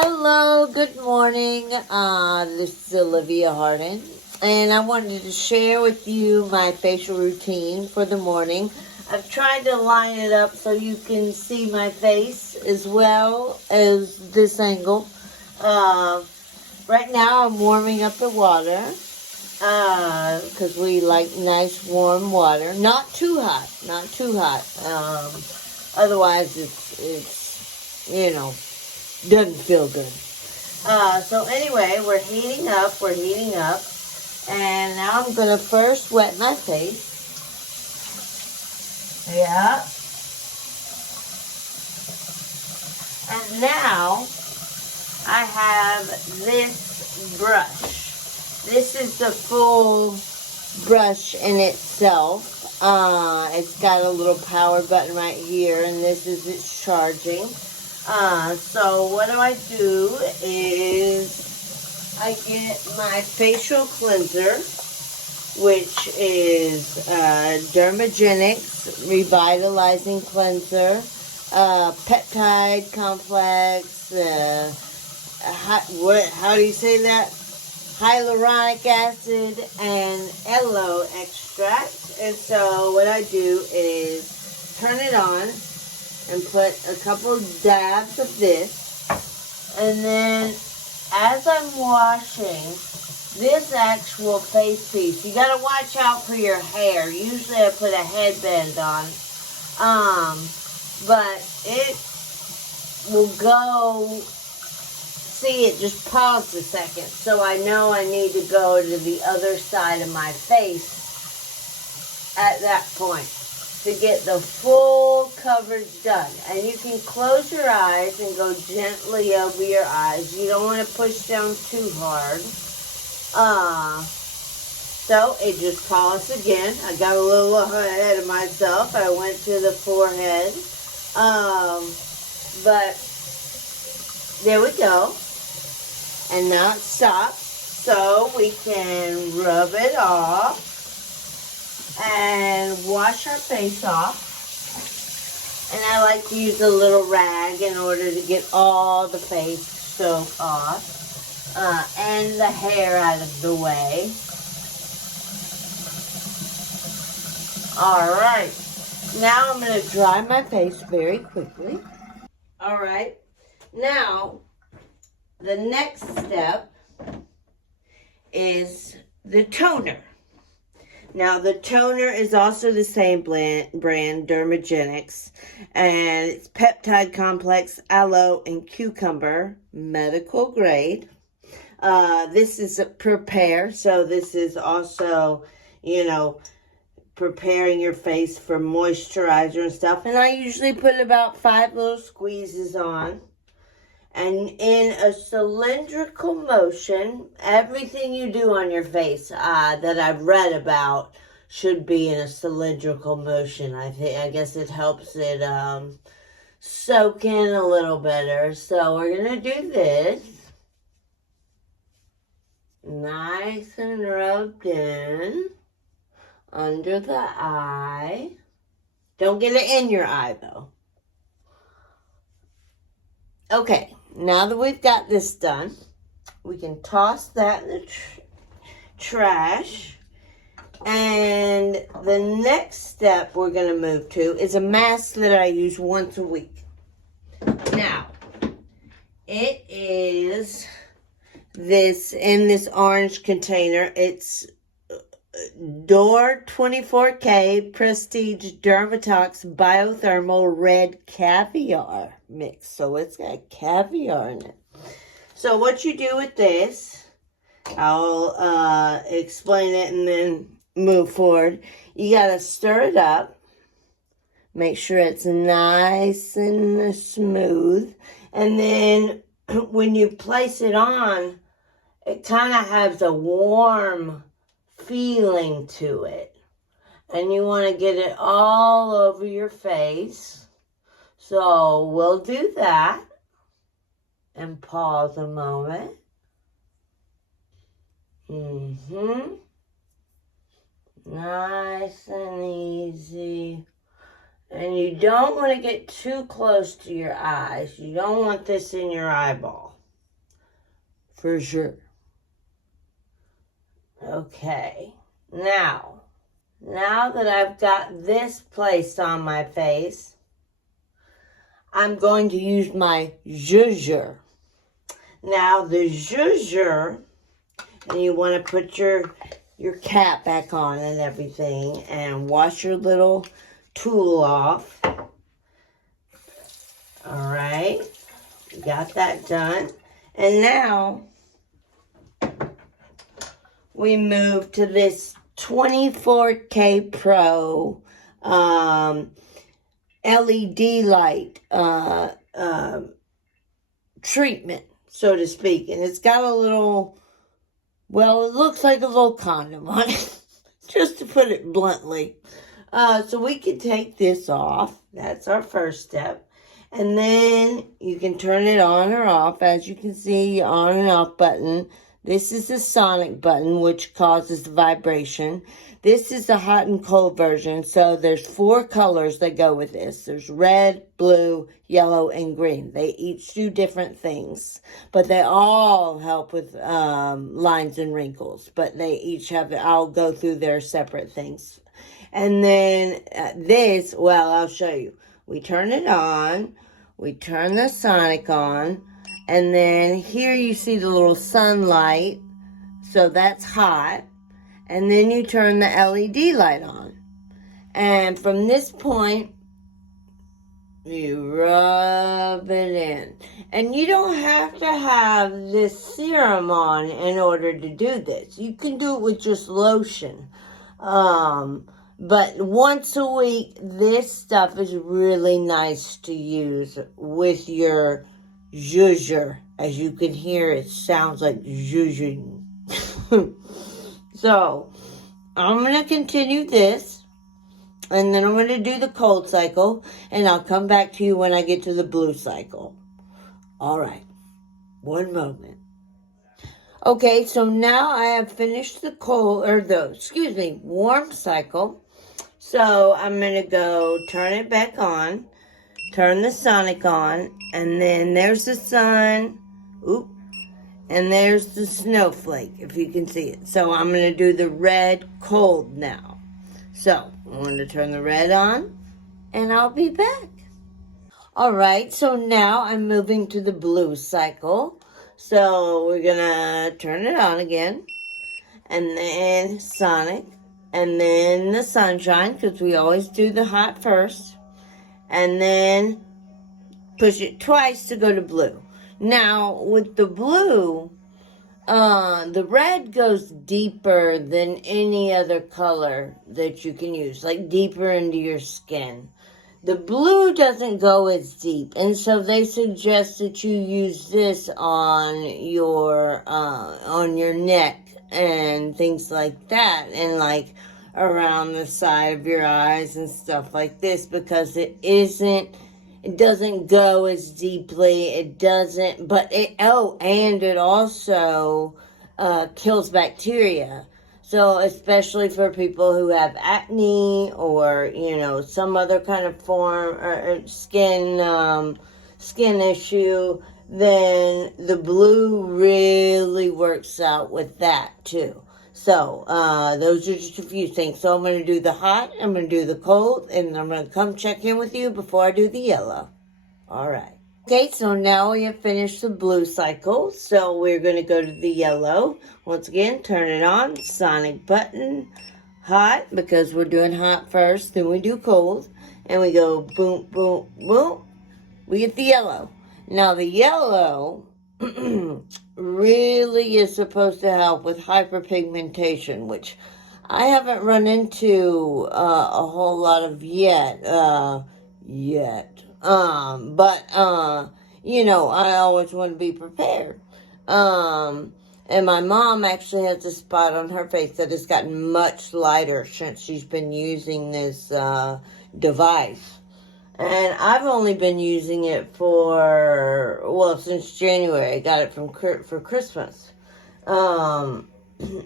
Hello, good morning. This is Olivia Hardin, and I wanted to share with you my facial routine for the morning. I've tried to line it up so you can see my face as well as this angle. Right now I'm warming up the water because we like nice warm water. Not too hot, not too hot. Otherwise it's doesn't feel good. So anyway, we're heating up, and now I'm going to first wet my face. Yeah. And now I have this brush. This is the full brush in itself. It's got a little power button right here, and this is its charging. So what do is I get my facial cleanser, which is Dermagenics Revitalizing Cleanser, Peptide Complex, how do you say that? Hyaluronic acid and aloe extract. And so what I do is turn it on and put a couple dabs of this, and then as I'm washing this actual face piece, you gotta watch out for your hair. Usually I put a headband on, but it will go, see, it just paused a second, so I know I need to go to the other side of my face at that point to get the full coverage done. And you can close your eyes and go gently over your eyes. You don't want to push down too hard. So it just paused again. I got a little ahead of myself. I went to the forehead. But there we go. And now it stops. So we can rub it off and wash our face off. And I like to use a little rag in order to get all the face soap off and the hair out of the way. Alright, now I'm going to dry my face very quickly. Alright, now the next step is the toner. Now, the toner is also the same brand, Dermagenics, and it's peptide complex, aloe, and cucumber, medical grade. This is a prepare, so this is also, preparing your face for moisturizer and stuff. And I usually put about 5 little squeezes on. And in a cylindrical motion, everything you do on your face that I've read about should be in a cylindrical motion. I guess it helps it soak in a little better. So we're going to do this. Nice and rubbed in under the eye. Don't get it in your eye, though. Okay, now that we've got this done, we can toss that in the trash. And the next step we're going to move to is a mask that I use once a week. Now, it is this in this orange container. It's Door 24K Prestige Dermatox Biothermal Red Caviar Mix. So it's got caviar in it. So what you do with this, I'll explain it and then move forward. You got to stir it up. Make sure it's nice and smooth. And then when you place it on, it kind of has a warm feeling to it, and you want to get it all over your face. So we'll do that and pause a moment. Nice and easy. And you don't want to get too close to your eyes. You don't want this in your eyeball. for sure. Okay, now that I've got this placed on my face, I'm going to use my zhuzher. Now the zhuzher, and you want to put your cap back on and everything, and wash your little tool off. All right, got that done. And now we move to this 24K Pro LED light treatment, so to speak. And it's got a little, well, it looks like a little condom on it, just to put it bluntly. So we can take this off. That's our first step. And then you can turn it on or off. As you can see, on and off button. This is the sonic button, which causes the vibration. This is the hot and cold version. So there's 4 colors that go with this. There's red, blue, yellow, and green. They each do different things, but they all help with lines and wrinkles. But they each have, I'll go through their separate things. And then this, well, I'll show you. We turn it on, we turn the sonic on, and then here you see the little sunlight, so that's hot. And then you turn the LED light on. And from this point, you rub it in. And you don't have to have this serum on in order to do this. You can do it with just lotion. But once a week, this stuff is really nice to use with your zhuzher. As you can hear, it sounds like zhuzhing. So, I'm going to continue this, and then I'm going to do the cold cycle, and I'll come back to you when I get to the blue cycle. All right, one moment. Okay, so now I have finished the warm cycle. So I'm going to go turn it back on, turn the sonic on, and then there's the sun. Oop. And there's the snowflake, if you can see it. So I'm going to do the red cold now. So I'm going to turn the red on, and I'll be back. All right, so now I'm moving to the blue cycle. So we're going to turn it on again, and then sonic, and then the sunshine, because we always do the hot first, and then push it twice to go to blue. Now, with the blue, the red goes deeper than any other color that you can use, like deeper into your skin. The blue doesn't go as deep, and so they suggest that you use this on your neck and things like that, and like around the side of your eyes and stuff like this, because it doesn't go as deeply. It doesn't, but and it also kills bacteria. So especially for people who have acne or, some other kind of form or skin issue, then the blue really works out with that too. So those are just a few things. So I'm going to do the hot, I'm going to do the cold, and I'm going to come check in with you before I do the yellow. All right. Okay, so now we have finished the blue cycle. So we're going to go to the yellow. Once again, turn it on. Sonic button. Hot, because we're doing hot first. Then we do cold. And we go boom, boom, boom. We get the yellow. Now the yellow really is supposed to help with hyperpigmentation, which I haven't run into a whole lot of yet. But I always want to be prepared. And my mom actually has a spot on her face that has gotten much lighter since she's been using this device. And I've only been using it since January. I got it for Christmas. And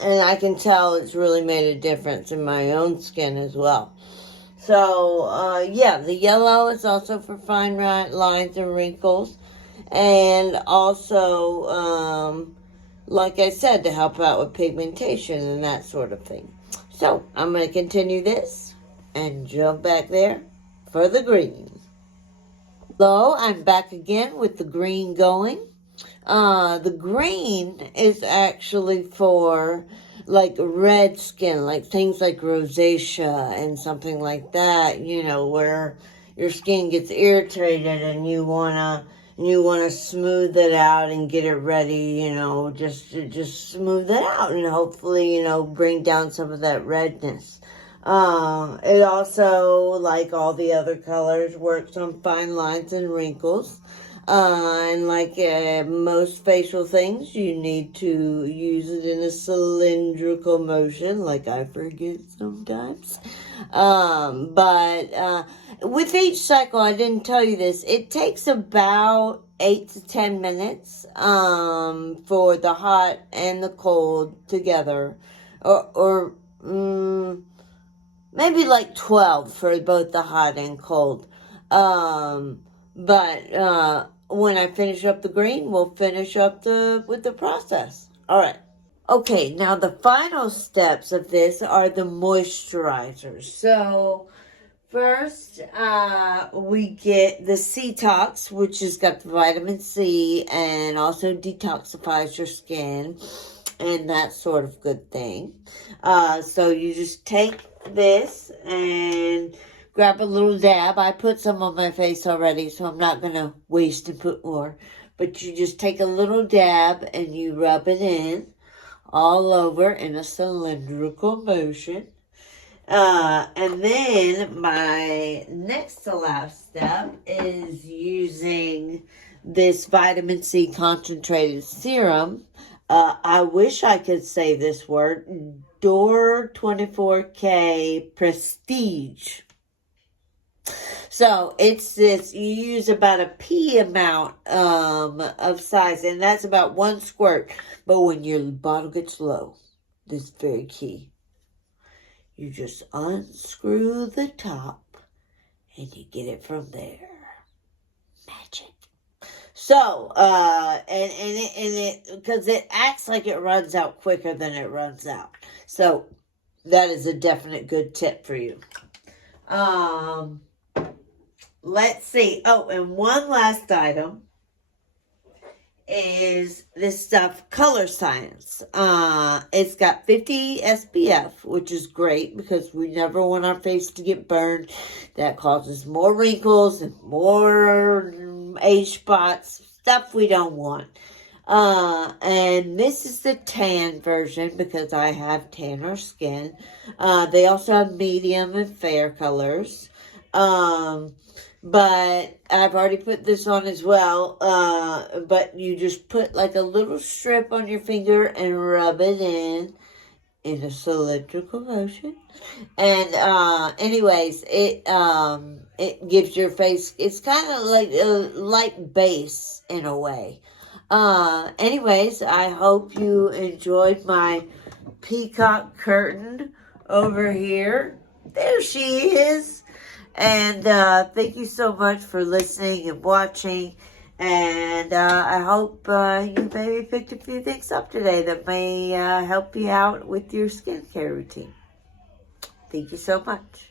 I can tell it's really made a difference in my own skin as well. So, the yellow is also for fine lines and wrinkles. And also, like I said, to help out with pigmentation and that sort of thing. So I'm going to continue this and jump back there for the green. Hello, I'm back again with the green going. The green is actually for like red skin, like things like rosacea and something like that, you know, where your skin gets irritated and you wanna smooth it out and get it ready, you know, just smooth it out and hopefully, you know, bring down some of that redness. It also, like all the other colors, works on fine lines and wrinkles. And like most facial things, you need to use it in a cylindrical motion, like I forget sometimes. But with each cycle, I didn't tell you this, it takes about 8 to 10 minutes for the hot and the cold together. Or maybe like 12 for both the hot and cold. But when I finish up the green, we'll finish up with the process. All right. Okay, now the final steps of this are the moisturizers. So first, we get the Cetox, which has got the vitamin C and also detoxifies your skin and that sort of good thing. So you just take this and grab a little dab. I put some on my face already, so I'm not going to waste and put more. But you just take a little dab and you rub it in all over in a cylindrical motion. And then my next to last step is using this vitamin C concentrated serum. I wish I could say this word. DOR 24K Prestige. So it's this, you use about a pea amount of size, and that's about 1 squirt. But when your bottle gets low, this is very key. You just unscrew the top and you get it from there. Magic. So, because it acts like it runs out quicker than it runs out. So that is a definite good tip for you. Let's see. Oh, and one last item is this stuff, Color Science. It's got 50 SPF, which is great because we never want our face to get burned. That causes more wrinkles and more age spots, stuff we don't want. And this is the tan version because I have tanner skin. They also have medium and fair colors. But I've already put this on as well. But you just put like a little strip on your finger and rub it in a cylindrical motion. And anyways, it gives your face, it's kind of like a light base in a way. Anyways, I hope you enjoyed my peacock curtain over here. There she is. And thank you so much for listening and watching. And I hope you maybe picked a few things up today that may help you out with your skincare routine. Thank you so much.